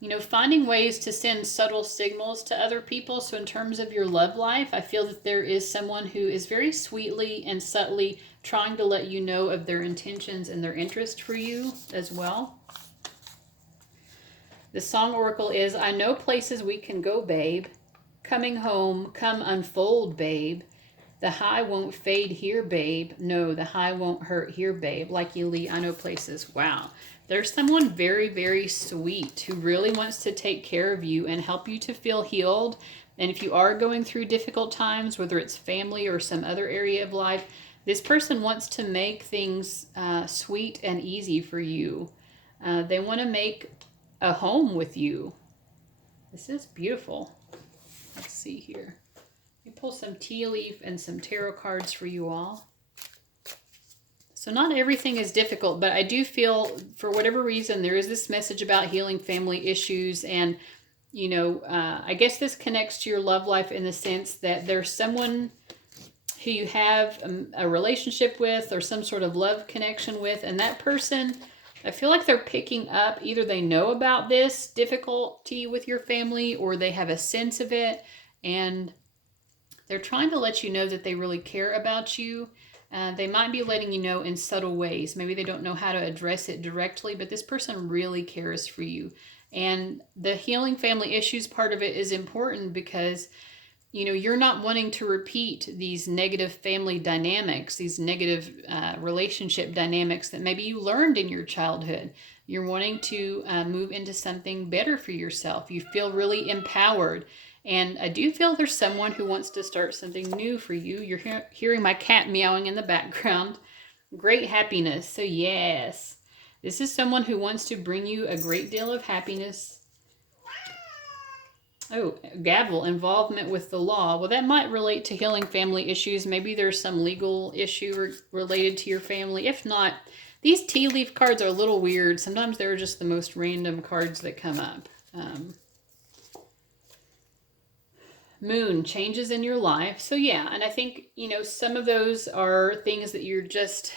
you know, finding ways to send subtle signals to other people. So in terms of your love life, I feel that there is someone who is very sweetly and subtly trying to let you know of their intentions and their interest for you as well. The Song Oracle is, I know places we can go, babe. Coming home, come unfold, babe. The high won't fade here, babe. No, the high won't hurt here, babe. Like you, Lee, I know places. Wow. There's someone very, very sweet who really wants to take care of you and help you to feel healed. And if you are going through difficult times, whether it's family or some other area of life, this person wants to make things sweet and easy for you. They want to make a home with you. This is beautiful. Let's see here. Let me pull some tea leaf and some tarot cards for you all. So not everything is difficult, but I do feel for whatever reason there is this message about healing family issues. And, you know, I guess this connects to your love life in the sense that there's someone who you have a relationship with or some sort of love connection with. And that person, I feel like they're picking up, either they know about this difficulty with your family or they have a sense of it, and they're trying to let you know that they really care about you. They might be letting you know in subtle ways. Maybe they don't know how to address it directly, but this person really cares for you. And the healing family issues part of it is important because, you know, you're not wanting to repeat these negative family dynamics, these negative relationship dynamics that maybe you learned in your childhood. You're wanting to move into something better for yourself. You feel really empowered. And I do feel there's someone who wants to start something new for you. You're hearing my cat meowing in the background. Great happiness. So yes, this is someone who wants to bring you a great deal of happiness. Oh, gavel, involvement with the law. Well, that might relate to healing family issues. Maybe there's some legal issue related to your family. If not, these tea leaf cards are a little weird. Sometimes they're just the most random cards that come up. Moon, changes in your life. So yeah, and I think, you know, some of those are things that you're just,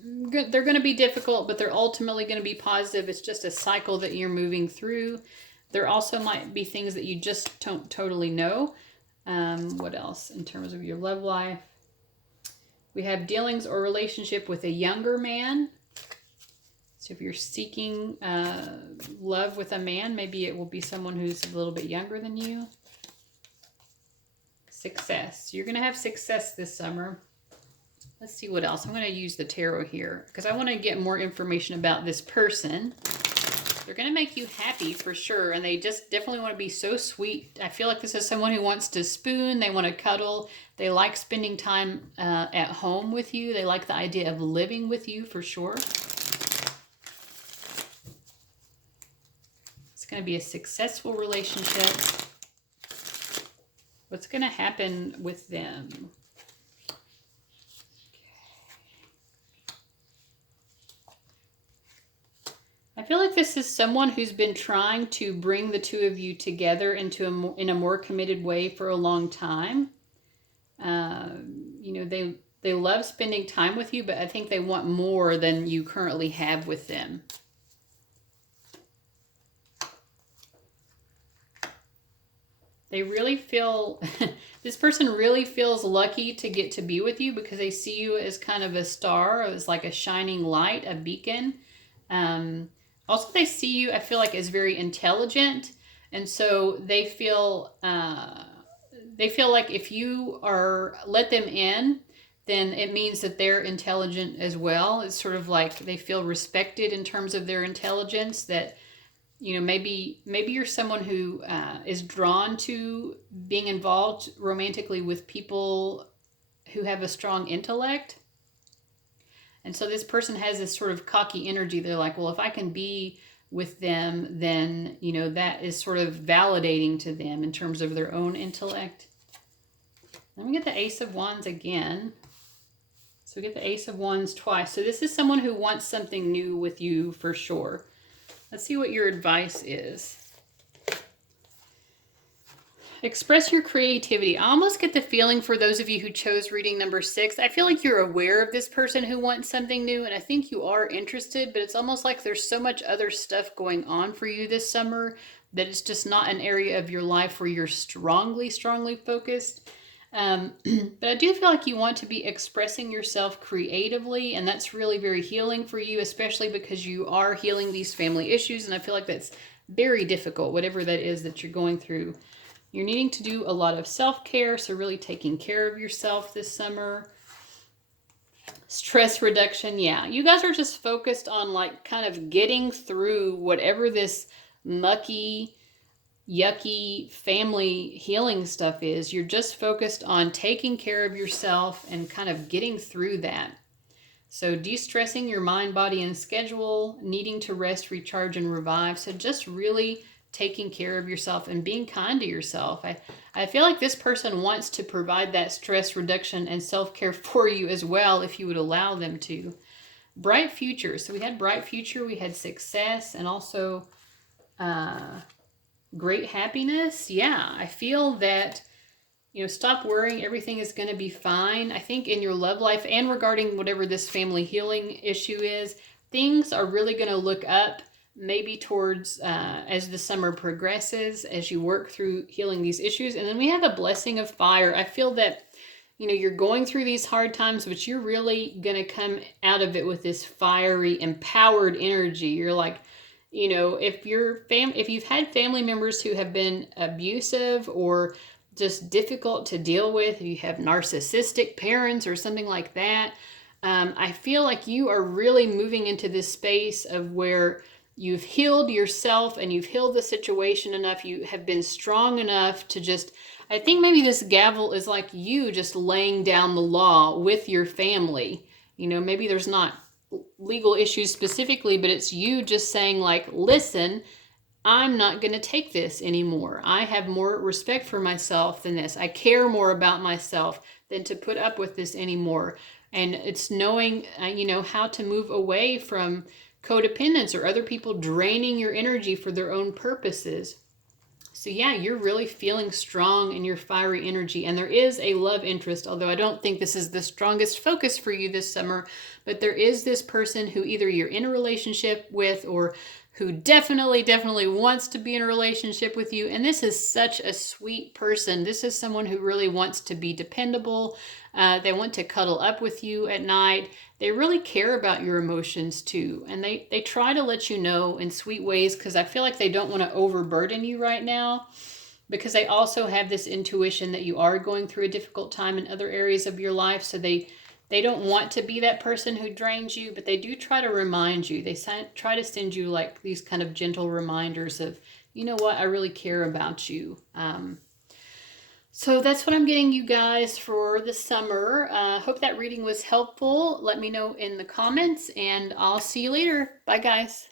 they're going to be difficult, but they're ultimately going to be positive. It's just a cycle that you're moving through. There also might be things that you just don't totally know. What else in terms of your love life? We have dealings or relationship with a younger man. So if you're seeking love with a man, maybe it will be someone who's a little bit younger than you. Success. You're going to have success this summer. Let's see what else. I'm going to use the tarot here because I want to get more information about this person. They're going to make you happy for sure, and they just definitely want to be so sweet. I feel like this is someone who wants to spoon. They want to cuddle. They like spending time at home with you. They like the idea of living with you for sure. going to be a successful relationship. What's going to happen with them? I feel like this is someone who's been trying to bring the two of you together in a more committed way for a long time. You know, they love spending time with you, but I think they want more than you currently have with them. They really feel, this person really feels lucky to get to be with you because they see you as kind of a star, as like a shining light, a beacon. Also, they see you, I feel like, as very intelligent. And so they feel like if you let them in, then it means that they're intelligent as well. It's sort of like they feel respected in terms of their intelligence, that, you know, maybe you're someone who is drawn to being involved romantically with people who have a strong intellect. And so this person has this sort of cocky energy. They're like, well, if I can be with them, then, you know, that is sort of validating to them in terms of their own intellect. Let me get the Ace of Wands again. So we get the Ace of Wands twice. So this is someone who wants something new with you for sure. Let's see what your advice is. Express your creativity. I almost get the feeling, for those of you who chose reading number 6, I feel like you're aware of this person who wants something new, and I think you are interested, but it's almost like there's so much other stuff going on for you this summer that it's just not an area of your life where you're strongly focused. But I do feel like you want to be expressing yourself creatively, and that's really very healing for you, especially because you are healing these family issues, and I feel like that's very difficult, whatever that is that you're going through. You're needing to do a lot of self-care, so really taking care of yourself this summer. Stress reduction, yeah. You guys are just focused on like kind of getting through whatever this mucky, yucky family healing stuff is. You're just focused on taking care of yourself and kind of getting through that. So de-stressing your mind, body, and schedule, needing to rest, recharge, and revive. So just really taking care of yourself and being kind to yourself. I feel like this person wants to provide that stress reduction and self-care for you as well, if you would allow them to. Bright future. So we had bright future, we had success, and also great happiness. Yeah, I feel that, you know, stop worrying. Everything is going to be fine. I think in your love life and regarding whatever this family healing issue is, things are really going to look up maybe towards as the summer progresses, as you work through healing these issues. And then we have a blessing of fire. I feel that, you know, you're going through these hard times, but you're really going to come out of it with this fiery, empowered energy. You're like, you know, if you've had family members who have been abusive or just difficult to deal with, if you have narcissistic parents or something like that, I feel like you are really moving into this space of where you've healed yourself and you've healed the situation enough. You have been strong enough to just, I think maybe this gavel is like you just laying down the law with your family. You know, maybe there's not legal issues specifically, but it's you just saying like, listen, I'm not going to take this anymore. I have more respect for myself than this. I care more about myself than to put up with this anymore. And it's knowing, you know, how to move away from codependence or other people draining your energy for their own purposes. So yeah, you're really feeling strong in your fiery energy. And there is a love interest, although I don't think this is the strongest focus for you this summer, but there is this person who either you're in a relationship with or who definitely wants to be in a relationship with you. And this is such a sweet person. This is someone who really wants to be dependable. They want to cuddle up with you at night. They really care about your emotions too. And they try to let you know in sweet ways, because I feel like they don't want to overburden you right now, because they also have this intuition that you are going through a difficult time in other areas of your life. So they don't want to be that person who drains you, but they do try to remind you. They try to send you like these kind of gentle reminders of, you know what, I really care about you. So that's what I'm getting you guys for the summer. Hope that reading was helpful. Let me know in the comments, and I'll see you later. Bye, guys.